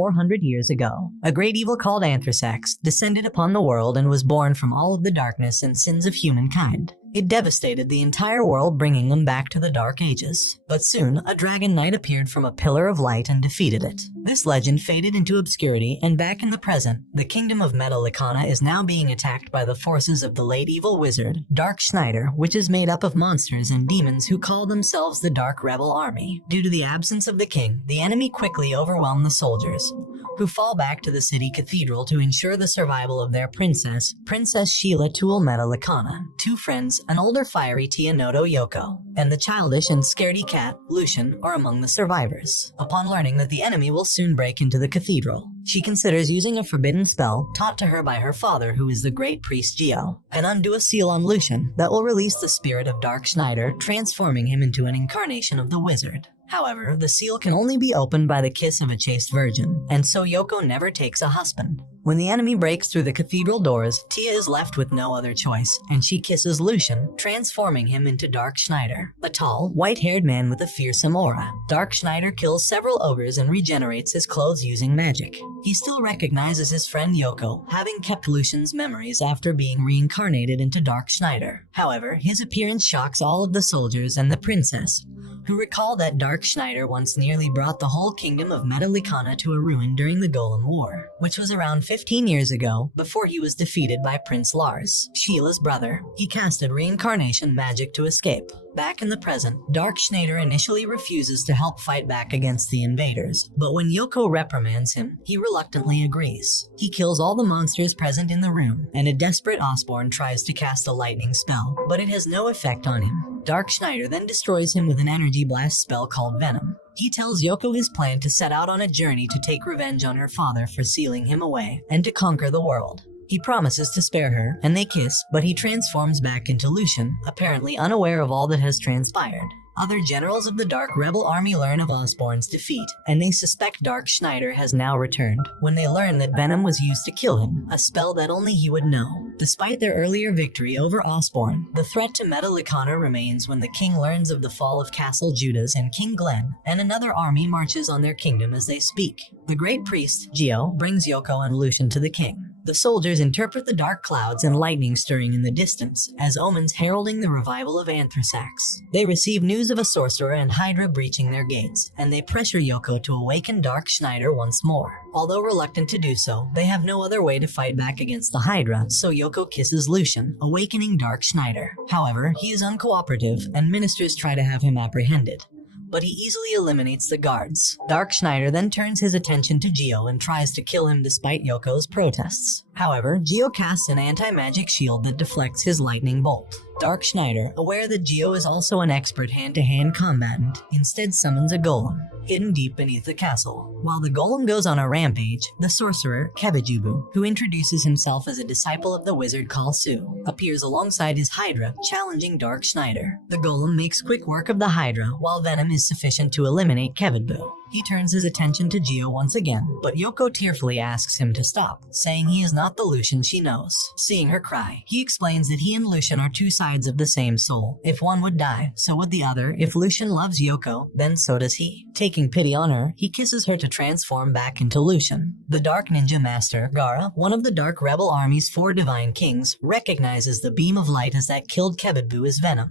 400 years ago. A great evil called Anslasax descended upon the world and was born from all of the darkness and sins of humankind. It devastated the entire world, bringing them back to the Dark Ages. But soon, a dragon knight appeared from a pillar of light and defeated it. This legend faded into obscurity, and back in the present, the kingdom of Metallicana is now being attacked by the forces of the late evil wizard, Dark Schneider, which is made up of monsters and demons who call themselves the Dark Rebel Army. Due to the absence of the king, the enemy quickly overwhelmed the soldiers, who fall back to the city cathedral to ensure the survival of their princess, Princess Sheila Tool Metallicana, two friends, an older fiery Tia Noto Yoko, and the childish and scaredy cat, Lucian, are among the survivors. Upon learning that the enemy will soon break into the cathedral, she considers using a forbidden spell taught to her by her father, who is the great priest Geo, and undo a seal on Lucian that will release the spirit of Dark Schneider, transforming him into an incarnation of the wizard. However, the seal can only be opened by the kiss of a chaste virgin, and so Yoko never takes a husband. When the enemy breaks through the cathedral doors, Tia is left with no other choice, and she kisses Lucian, transforming him into Dark Schneider, a tall, white-haired man with a fearsome aura. Dark Schneider kills several ogres and regenerates his clothes using magic. He still recognizes his friend Yoko, having kept Lucian's memories after being reincarnated into Dark Schneider. However, his appearance shocks all of the soldiers and the princess, who recall that Dark Schneider once nearly brought the whole kingdom of Metallicana to a ruin during the Golem War, which was around 15 years ago, before he was defeated by Prince Lars, Sheila's brother. He casted reincarnation magic to escape. Back in the present, Dark Schneider initially refuses to help fight back against the invaders, but when Yoko reprimands him, he reluctantly agrees. He kills all the monsters present in the room, and a desperate Osborne tries to cast a lightning spell, but it has no effect on him. Dark Schneider then destroys him with an energy blast spell called Venom. He tells Yoko his plan to set out on a journey to take revenge on her father for sealing him away, and to conquer the world. He promises to spare her, and they kiss, but he transforms back into Lucian, apparently unaware of all that has transpired. Other generals of the Dark Rebel Army learn of Osborne's defeat, and they suspect Dark Schneider has now returned, when they learn that Venom was used to kill him, a spell that only he would know. Despite their earlier victory over Osborne, the threat to Metallicana remains when the king learns of the fall of Castle Judas and King Glenn, and another army marches on their kingdom as they speak. The great priest, Geo, brings Yoko and Lucian to the king. The soldiers interpret the dark clouds and lightning stirring in the distance as omens heralding the revival of Anslasax. They receive news of a sorcerer and Hydra breaching their gates, and they pressure Yoko to awaken Dark Schneider once more. Although reluctant to do so, they have no other way to fight back against the Hydra, so Yoko kisses Lucian, awakening Dark Schneider. However, he is uncooperative, and ministers try to have him apprehended, but he easily eliminates the guards. Dark Schneider then turns his attention to Geo and tries to kill him despite Yoko's protests. However, Geo casts an anti-magic shield that deflects his lightning bolt. Dark Schneider, aware that Geo is also an expert hand-to-hand combatant, instead summons a golem, hidden deep beneath the castle. While the golem goes on a rampage, the sorcerer, Kebijubu, who introduces himself as a disciple of the wizard Kalsu, appears alongside his Hydra, challenging Dark Schneider. The golem makes quick work of the Hydra, while Venom is sufficient to eliminate Kebijubu. He turns his attention to Geo once again, but Yoko tearfully asks him to stop, saying he is not the Lucian she knows. Seeing her cry, he explains that he and Lucian are two sides of the same soul. If one would die, so would the other. If Lucian loves Yoko, then so does he. Taking pity on her, he kisses her to transform back into Lucian. The Dark Ninja Master, Gara, one of the Dark Rebel Army's 4 divine kings, recognizes the beam of light as that killed Kebijubu as Venom,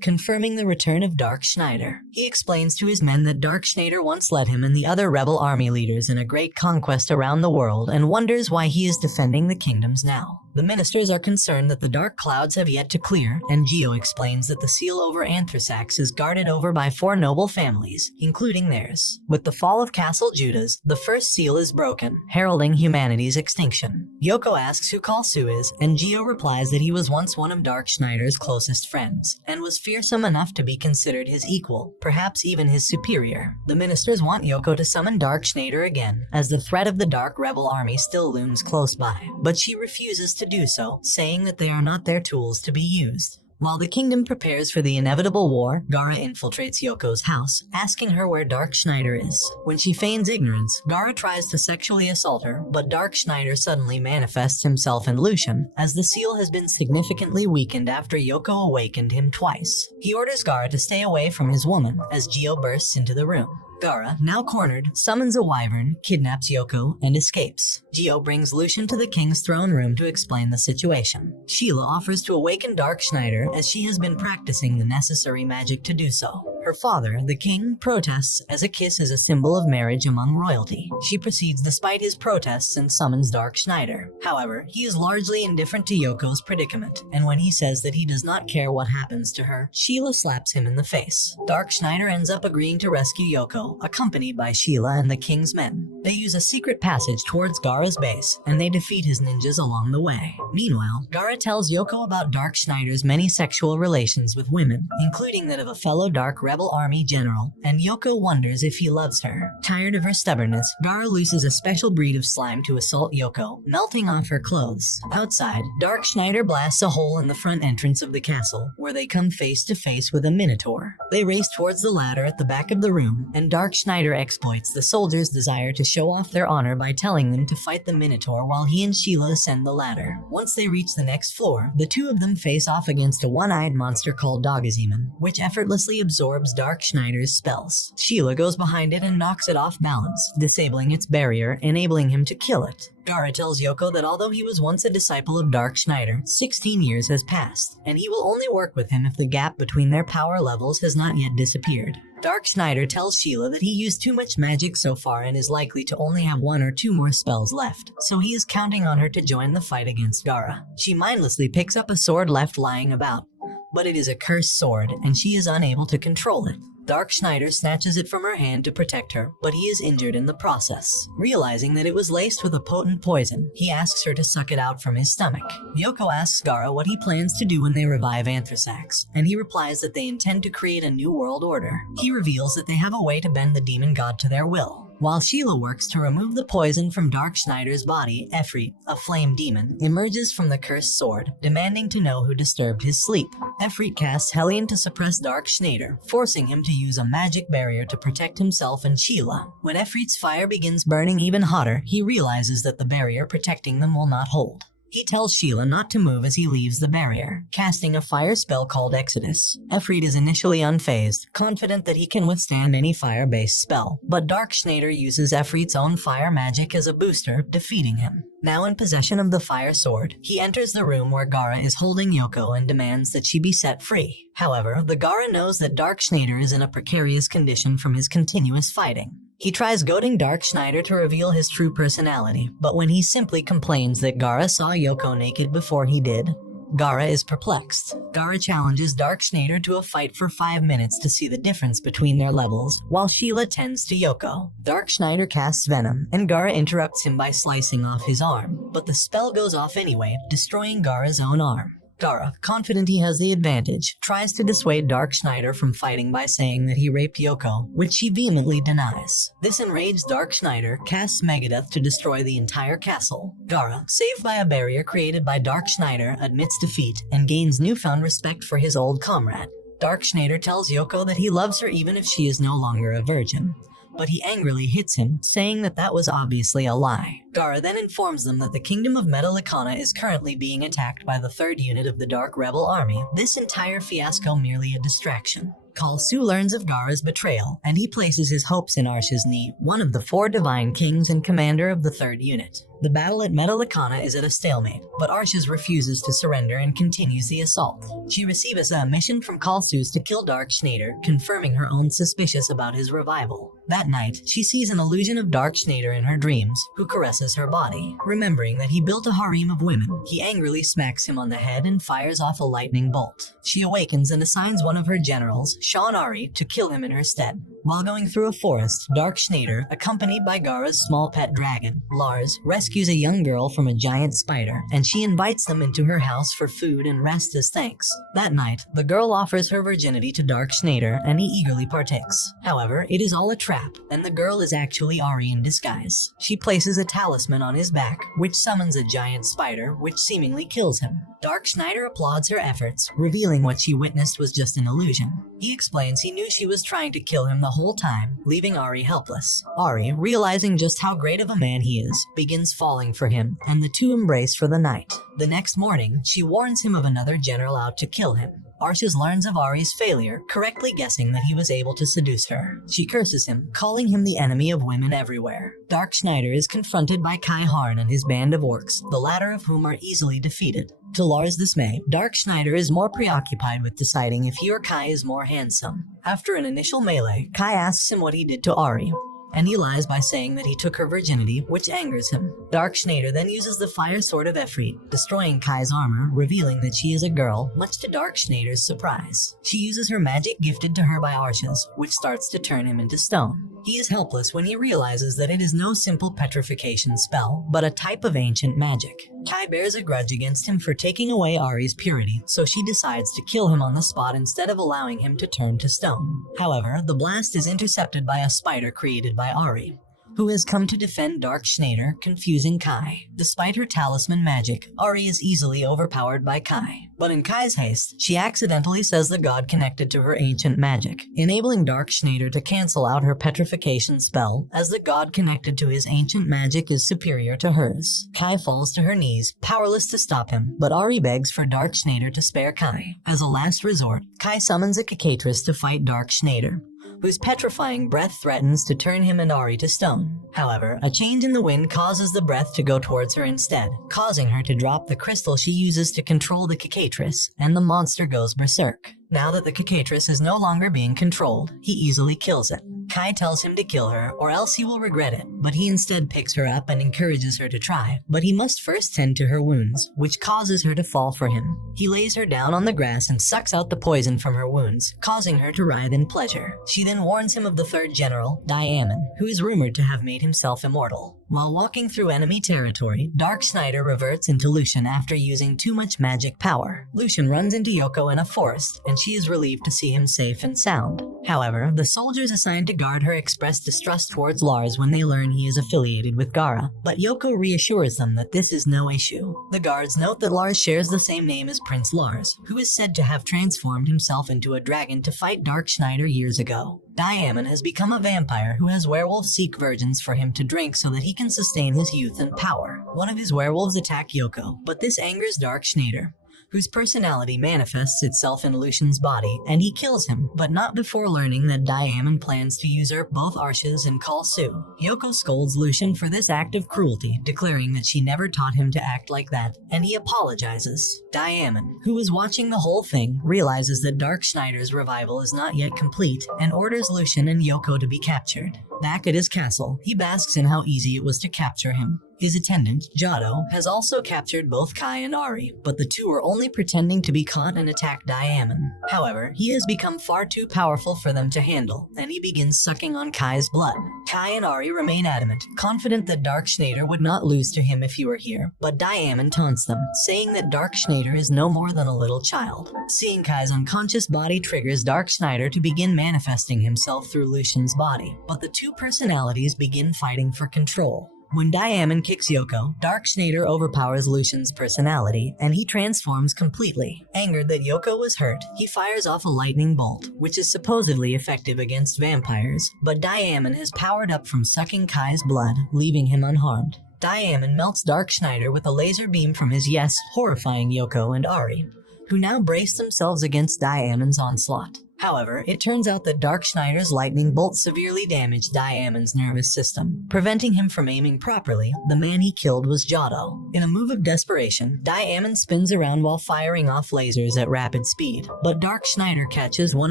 confirming the return of Dark Schneider. He explains to his men that Dark Schneider once led him and the other rebel army leaders in a great conquest around the world, and wonders why he is defending the kingdoms now. The ministers are concerned that the dark clouds have yet to clear, and Geo explains that the seal over Anslasax is guarded over by 4 noble families, including theirs. With the fall of Castle Judas, the first seal is broken, heralding humanity's extinction. Yoko asks who Kalsu is, and Geo replies that he was once one of Dark Schneider's closest friends, and was fearsome enough to be considered his equal, perhaps even his superior. The ministers want Yoko to summon Dark Schneider again, as the threat of the Dark Rebel Army still looms close by, but she refuses to do so, saying that they are not their tools to be used. While the kingdom prepares for the inevitable war, Gara infiltrates Yoko's house, asking her where Dark Schneider is. When she feigns ignorance, Gara tries to sexually assault her, but Dark Schneider suddenly manifests himself in Lucian, as the seal has been significantly weakened after Yoko awakened him twice. He orders Gara to stay away from his woman, as Geo bursts into the room. Gaara, now cornered, summons a wyvern, kidnaps Yoko, and escapes. Gio brings Lucian to the king's throne room to explain the situation. Sheila offers to awaken Dark Schneider as she has been practicing the necessary magic to do so. Her father, the king, protests as a kiss is a symbol of marriage among royalty. She proceeds despite his protests and summons Dark Schneider. However, he is largely indifferent to Yoko's predicament, and when he says that he does not care what happens to her, Sheila slaps him in the face. Dark Schneider ends up agreeing to rescue Yoko, accompanied by Sheila and the king's men. They use a secret passage towards Gaara's base, and they defeat his ninjas along the way. Meanwhile, Gaara tells Yoko about Dark Schneider's many sexual relations with women, including that of a fellow Dark Rebel Army general, and Yoko wonders if he loves her. Tired of her stubbornness, Gaara looses a special breed of slime to assault Yoko, melting off her clothes. Outside, Dark Schneider blasts a hole in the front entrance of the castle, where they come face to face with a minotaur. They race towards the ladder at the back of the room, and Dark Schneider exploits the soldiers' desire to show off their honor by telling them to fight the minotaur while he and Sheila ascend the ladder. Once they reach the next floor, the two of them face off against a one-eyed monster called Dogazemon, which effortlessly absorbs Dark Schneider's spells. Sheila goes behind it and knocks it off balance, disabling its barrier, enabling him to kill it. Gaara tells Yoko that although he was once a disciple of Dark Schneider, 16 years has passed, and he will only work with him if the gap between their power levels has not yet disappeared. Dark Schneider tells Sheila that he used too much magic so far and is likely to only have 1 or 2 more spells left, so he is counting on her to join the fight against Gaara. She mindlessly picks up a sword left lying about, but it is a cursed sword, and she is unable to control it. Dark Schneider snatches it from her hand to protect her, but he is injured in the process. Realizing that it was laced with a potent poison, he asks her to suck it out from his stomach. Yoko asks Gaara what he plans to do when they revive Anslasax, and he replies that they intend to create a new world order. He reveals that they have a way to bend the demon god to their will. While Sheila works to remove the poison from Dark Schneider's body, Efreet, a flame demon, emerges from the cursed sword, demanding to know who disturbed his sleep. Efreet casts Hellion to suppress Dark Schneider, forcing him to use a magic barrier to protect himself and Sheila. When Efreet's fire begins burning even hotter, he realizes that the barrier protecting them will not hold. He tells Sheila not to move as he leaves the barrier, casting a fire spell called Exodus. Efreet is initially unfazed, confident that he can withstand any fire-based spell, but Dark Schneider uses Efreet's own fire magic as a booster, defeating him. Now in possession of the fire sword, he enters the room where Gaara is holding Yoko and demands that she be set free. However, the Gaara knows that Dark Schneider is in a precarious condition from his continuous fighting. He tries goading Dark Schneider to reveal his true personality, but when he simply complains that Gaara saw Yoko naked before he did, Gaara is perplexed. Gaara challenges Dark Schneider to a fight for 5 minutes to see the difference between their levels, while Sheila tends to Yoko. Dark Schneider casts Venom, and Gaara interrupts him by slicing off his arm, but the spell goes off anyway, destroying Gaara's own arm. Gaara, confident he has the advantage, tries to dissuade Dark Schneider from fighting by saying that he raped Yoko, which she vehemently denies. This enraged Dark Schneider casts Megadeth to destroy the entire castle. Gaara, saved by a barrier created by Dark Schneider, admits defeat and gains newfound respect for his old comrade. Dark Schneider tells Yoko that he loves her even if she is no longer a virgin, but he angrily hits him, saying that that was obviously a lie. Gaara then informs them that the kingdom of Metallicana is currently being attacked by the 3rd unit of the Dark Rebel Army, this entire fiasco merely a distraction. Kalsu learns of Gaara's betrayal, and he places his hopes in Arshasni, one of the 4 divine kings and commander of the 3rd unit. The battle at Metallicana is at a stalemate, but Arshas refuses to surrender and continues the assault. She receives a mission from Kalsus to kill Dark Schneider, confirming her own suspicious about his revival. That night, she sees an illusion of Dark Schneider in her dreams, who caresses her body. Remembering that he built a harem of women, he angrily smacks him on the head and fires off a lightning bolt. She awakens and assigns one of her generals, Sean Ari, to kill him in her stead. While going through a forest, Dark Schneider, accompanied by Gaara's small pet dragon, Lars, rescues a young girl from a giant spider, and she invites them into her house for food and rest as thanks. That night, the girl offers her virginity to Dark Schneider, and he eagerly partakes. However, it is all a trap, and the girl is actually Ari in disguise. She places a talisman on his back, which summons a giant spider, which seemingly kills him. Dark Schneider applauds her efforts, revealing what she witnessed was just an illusion. He explains he knew she was trying to kill him the whole time, leaving Ari helpless. Ari, realizing just how great of a man he is, begins falling for him, and the two embrace for the night. The next morning, she warns him of another general out to kill him. Arches learns of Ari's failure, correctly guessing that he was able to seduce her. She curses him, calling him the enemy of women everywhere. Dark Schneider is confronted by Kai Harn and his band of orcs, the latter of whom are easily defeated. To Lars' dismay, Dark Schneider is more preoccupied with deciding if he or Kai is more handsome. After an initial melee, Kai asks him what he did to Ari, and he lies by saying that he took her virginity, which angers him. Dark Schneider then uses the fire sword of Efreet, destroying Kai's armor, revealing that she is a girl, much to Dark Schneider's surprise. She uses her magic gifted to her by Arches, which starts to turn him into stone. He is helpless when he realizes that it is no simple petrification spell, but a type of ancient magic. Kai bears a grudge against him for taking away Ari's purity, so she decides to kill him on the spot instead of allowing him to turn to stone. However, the blast is intercepted by a spider created by Ari, who has come to defend Dark Schneider, confusing Kai. Despite her talisman magic, Ari is easily overpowered by Kai. But in Kai's haste, she accidentally says the god connected to her ancient magic, enabling Dark Schneider to cancel out her petrification spell, as the god connected to his ancient magic is superior to hers. Kai falls to her knees, powerless to stop him, but Ari begs for Dark Schneider to spare Kai. As a last resort, Kai summons a cicatrice to fight Dark Schneider, whose petrifying breath threatens to turn him and Ari to stone. However, a change in the wind causes the breath to go towards her instead, causing her to drop the crystal she uses to control the cicatrice, and the monster goes berserk. Now that the cicatrice is no longer being controlled, he easily kills it. Kai tells him to kill her, or else he will regret it, but he instead picks her up and encourages her to try. But he must first tend to her wounds, which causes her to fall for him. He lays her down on the grass and sucks out the poison from her wounds, causing her to writhe in pleasure. She then warns him of the third general, Diamond, who is rumored to have made himself immortal. While walking through enemy territory, Dark Schneider reverts into Lucian after using too much magic power. Lucian runs into Yoko in a forest, and she is relieved to see him safe and sound. However, the soldiers assigned to guard her express distrust towards Lars when they learn he is affiliated with Gara, but Yoko reassures them that this is no issue. The guards note that Lars shares the same name as Prince Lars, who is said to have transformed himself into a dragon to fight Dark Schneider years ago. Diamond has become a vampire who has werewolves seek virgins for him to drink so that he can sustain his youth and power. One of his werewolves attack Yoko, but this angers Dark Schneider, whose personality manifests itself in Lucian's body, and he kills him, but not before learning that Diamond plans to usurp both Arches and Kalsu. Yoko scolds Lucian for this act of cruelty, declaring that she never taught him to act like that, and he apologizes. Diamond, who is watching the whole thing, realizes that Dark Schneider's revival is not yet complete, and orders Lucian and Yoko to be captured. Back at his castle, he basks in how easy it was to capture him. His attendant, Jado, has also captured both Kai and Ari, but the two are only pretending to be caught and attack Diamond. However, he has become far too powerful for them to handle, and he begins sucking on Kai's blood. Kai and Ari remain adamant, confident that Dark Schneider would not lose to him if he were here, but Diamond taunts them, saying that Dark Schneider is no more than a little child. Seeing Kai's unconscious body triggers Dark Schneider to begin manifesting himself through Lucian's body, but the two personalities begin fighting for control. When Diamond kicks Yoko, Dark Schneider overpowers Lucian's personality, and he transforms completely. Angered that Yoko was hurt, he fires off a lightning bolt, which is supposedly effective against vampires, but Diamond is powered up from sucking Kai's blood, leaving him unharmed. Diamond melts Dark Schneider with a laser beam from his yes, horrifying Yoko and Ari, who now brace themselves against Diamond's onslaught. However, it turns out that Dark Schneider's lightning bolt severely damaged Diamond's nervous system. Preventing him from aiming properly, the man he killed was Jado. In a move of desperation, Diamond spins around while firing off lasers at rapid speed, but Dark Schneider catches one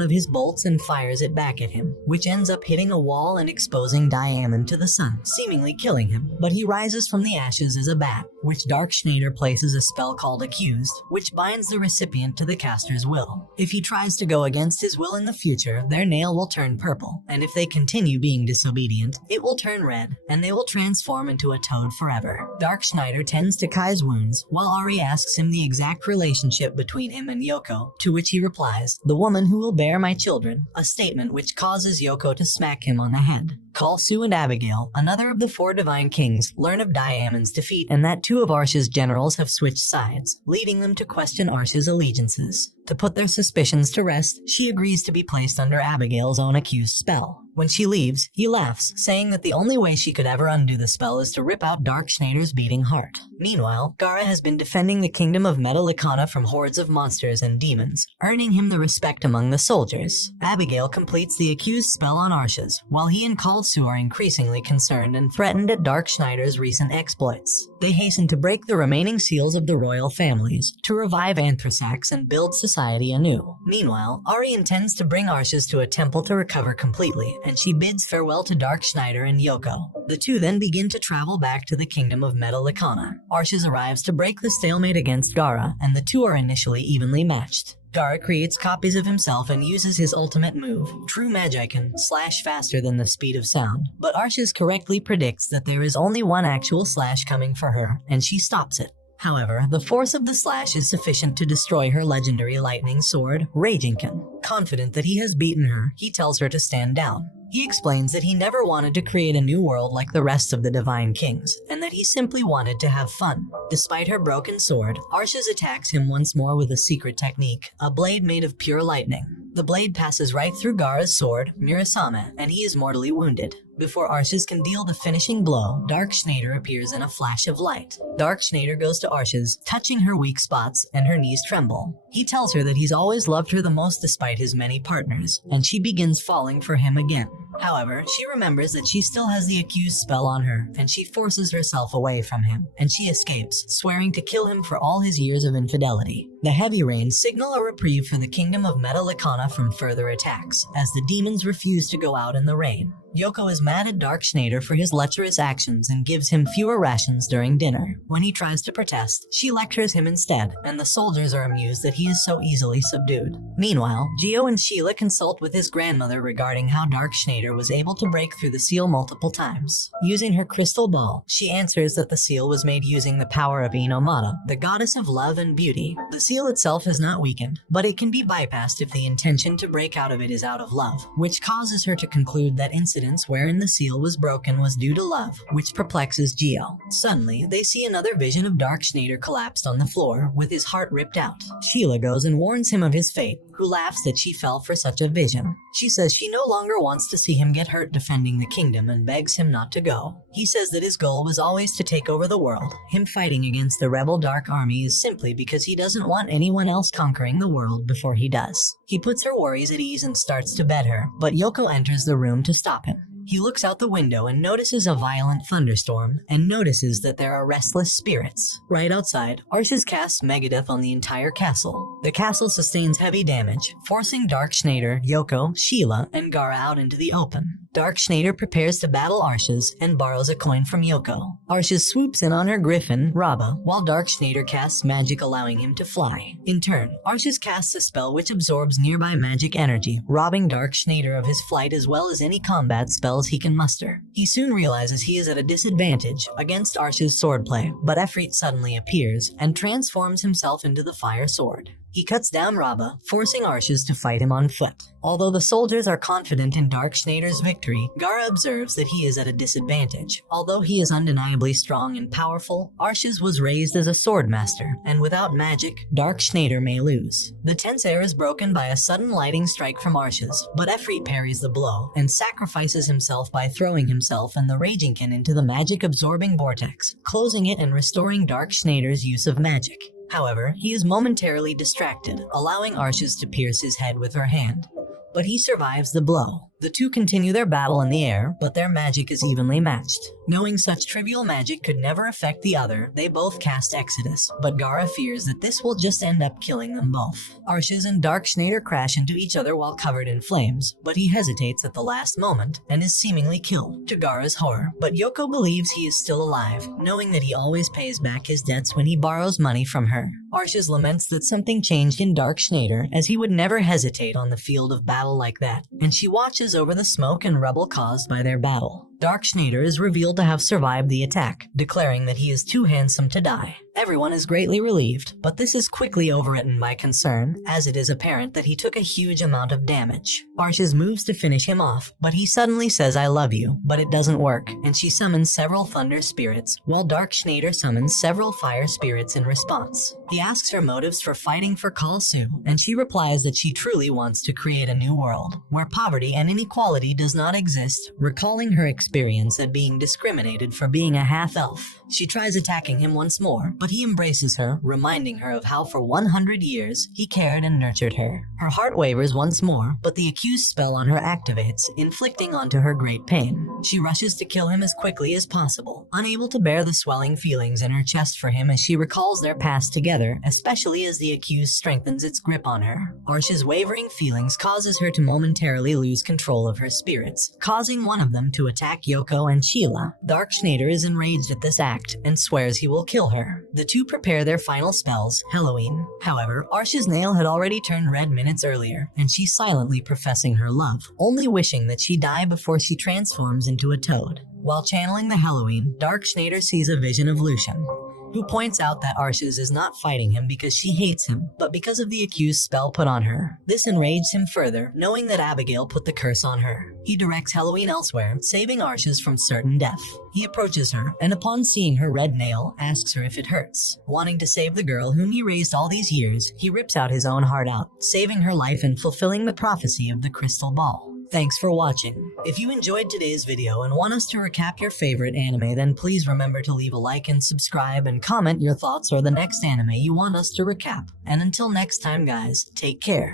of his bolts and fires it back at him, which ends up hitting a wall and exposing Diamond to the sun, seemingly killing him. But he rises from the ashes as a bat, which Dark Schneider places a spell called Accused, which binds the recipient to the caster's will. If he tries to go against his will in the future, their nail will turn purple, and if they continue being disobedient, it will turn red, and they will transform into a toad forever. Dark Schneider tends to Kai's wounds, while Ari asks him the exact relationship between him and Yoko, to which he replies, "The woman who will bear my children," a statement which causes Yoko to smack him on the head. Kalsu and Abigail, another of the four divine kings, learn of Diamond's defeat and that two of Arsh's generals have switched sides, leading them to question Arsh's allegiances. To put their suspicions to rest, she agrees to be placed under Abigail's own accused spell. When she leaves, he laughs, saying that the only way she could ever undo the spell is to rip out Dark Schneider's beating heart. Meanwhile, Gaara has been defending the kingdom of Metalicana from hordes of monsters and demons, earning him the respect among the soldiers. Abigail completes the accused spell on Arshes, while he and Kalsu are increasingly concerned and threatened at Dark Schneider's recent exploits. They hasten to break the remaining seals of the royal families, to revive Anslasax and build society anew. Meanwhile, Ari intends to bring Arshes to a temple to recover completely, and she bids farewell to Dark Schneider and Yoko. The two then begin to travel back to the kingdom of Metalicana. Arshes arrives to break the stalemate against Gaara, and the two are initially evenly matched. Gaara creates copies of himself and uses his ultimate move, True Magican, slash faster than the speed of sound. But Arshes correctly predicts that there is only one actual slash coming for her, and she stops it. However, the force of the slash is sufficient to destroy her legendary lightning sword, Reincarnates. Confident that he has beaten her, he tells her to stand down. He explains that he never wanted to create a new world like the rest of the Divine Kings, and that he simply wanted to have fun. Despite her broken sword, Arshes attacks him once more with a secret technique, a blade made of pure lightning. The blade passes right through Gaara's sword, Mirasame, and he is mortally wounded. Before Arshes can deal the finishing blow, Dark Schneider appears in a flash of light. Dark Schneider goes to Arshes, touching her weak spots, and her knees tremble. He tells her that he's always loved her the most despite his many partners, and she begins falling for him again. However, she remembers that she still has the accused spell on her, and she forces herself away from him, and she escapes, swearing to kill him for all his years of infidelity. The heavy rains signal a reprieve for the kingdom of Metalicana from further attacks, as the demons refuse to go out in the rain. Yoko is mad at Dark Schneider for his lecherous actions and gives him fewer rations during dinner. When he tries to protest, she lectures him instead, and the soldiers are amused that he is so easily subdued. Meanwhile, Gio and Sheila consult with his grandmother regarding how Dark Schneider was able to break through the seal multiple times. Using her crystal ball, she answers that the seal was made using the power of Inomata, the goddess of love and beauty. The seal itself is not weakened, but it can be bypassed if the intention to break out of it is out of love, which causes her to conclude that incidents wherein the seal was broken was due to love, which perplexes Gio. Suddenly, they see another vision of Dark Schneider collapsed on the floor, with his heart ripped out. Sheila goes and warns him of his fate, who laughs that she fell for such a vision. She says she no longer wants to see him get hurt defending the kingdom and begs him not to go. He says that his goal was always to take over the world. Him fighting against the rebel Dark Army is simply because he doesn't want anyone else conquering the world before he does. He puts her worries at ease and starts to bed her, but Yoko enters the room to stop him. He looks out the window and notices a violent thunderstorm, and notices that there are restless spirits. Right outside, Arshes casts Megadeth on the entire castle. The castle sustains heavy damage, forcing Dark Schneider, Yoko, Sheila, and Gaara out into the open. Dark Schneider prepares to battle Arshes and borrows a coin from Yoko. Arshes swoops in on her griffin, Raba, while Dark Schneider casts magic allowing him to fly. In turn, Arshes casts a spell which absorbs nearby magic energy, robbing Dark Schneider of his flight as well as any combat spells he can muster. He soon realizes he is at a disadvantage against Arshes' swordplay, but Efreet suddenly appears and transforms himself into the fire sword. He cuts down Raba, forcing Arshes to fight him on foot. Although the soldiers are confident in Dark Schneider's victory, Gaara observes that he is at a disadvantage. Although he is undeniably strong and powerful, Arshes was raised as a swordmaster, and without magic, Dark Schneider may lose. The tense air is broken by a sudden lightning strike from Arshes, but Efreet parries the blow, and sacrifices himself by throwing himself and the Ragingkin into the magic-absorbing vortex, closing it and restoring Dark Schneider's use of magic. However, he is momentarily distracted, allowing Arshes to pierce his head with her hand. But he survives the blow. The two continue their battle in the air, but their magic is evenly matched. Knowing such trivial magic could never affect the other, they both cast Exodus, but Gaara fears that this will just end up killing them both. Arshes and Dark Schneider crash into each other while covered in flames, but he hesitates at the last moment and is seemingly killed, to Gaara's horror. But Yoko believes he is still alive, knowing that he always pays back his debts when he borrows money from her. Arshes laments that something changed in Dark Schneider, as he would never hesitate on the field of battle like that, and she watches over the smoke and rubble caused by their battle. Dark Schneider is revealed to have survived the attack, declaring that he is too handsome to die. Everyone is greatly relieved, but this is quickly overwritten by concern, as it is apparent that he took a huge amount of damage. Arches moves to finish him off, but he suddenly says I love you, but it doesn't work, and she summons several thunder spirits, while Dark Schneider summons several fire spirits in response. He asks her motives for fighting for Kalsu, and she replies that she truly wants to create a new world, where poverty and inequality does not exist, recalling her experience at being discriminated for being a half-elf. She tries attacking him once more, but he embraces her, reminding her of how for 100 years he cared and nurtured her. Her heart wavers once more, but the accused spell on her activates, inflicting onto her great pain. She rushes to kill him as quickly as possible, unable to bear the swelling feelings in her chest for him as she recalls their past together, especially as the accused strengthens its grip on her. Arch's wavering feelings causes her to momentarily lose control of her spirits, causing one of them to attack Yoko and Sheila. Dark Schneider is enraged at this act and swears he will kill her. The two prepare their final spells, Halloween. However, Arch's nail had already turned red minutes earlier, and she's silently professing her love, only wishing that she die before she transforms into a toad. While channeling the Halloween, Dark Schneider sees a vision of Lucian, who points out that Arches is not fighting him because she hates him, but because of the accused spell put on her. This enraged him further, knowing that Abigail put the curse on her. He directs Halloween elsewhere, saving Arches from certain death. He approaches her, and upon seeing her red nail, asks her if it hurts. Wanting to save the girl whom he raised all these years, he rips out his own heart out, saving her life and fulfilling the prophecy of the crystal ball. Thanks for watching. If you enjoyed today's video and want us to recap your favorite anime, then please remember to leave a like and subscribe and comment your thoughts or the next anime you want us to recap. And until next time guys, take care.